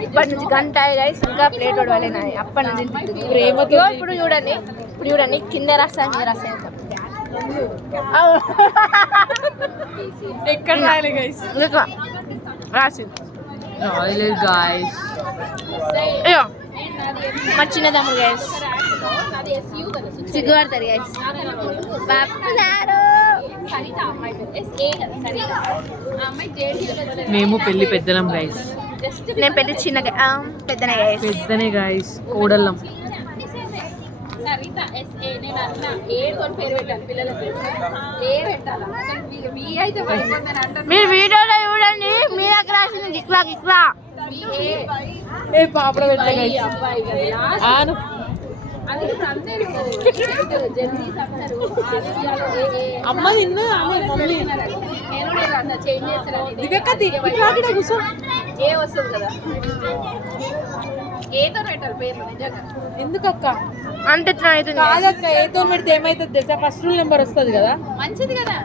ఇప్పటి నుంచి గంట గైస్ ఇంకా ప్లేట్ వడవలేనా అప్పటి నుంచి ప్రేమతో ఇప్పుడు చూడండి కింద రాస్తాను మీద రాస్తాను ఎక్కడ రాయాలి గైస్ రాసి గాయస్ అయ్యో మా చిన్న తమ్ముడు గైస్ సిగ్గుపడతారు గైస్ మేము పెళ్లి పెద్దలం గైస్ నేను పెళ్లి చిన్న పెద్దనే గైస్ కోడళ్ళం మీరు వీడియోలో చూడండి మీ దగ్గర రాసింది ఇట్లా ఇట్లా ఏ పాపడ పెట్ట అమ్మ నిన్న ఎందుకక్క అంటే కాదక్క ఏతో పెడితే ఏమైతుంది తెలుసా ఫస్ట్ రూల్ నెంబర్ వస్తుంది కదా మంచిది కదా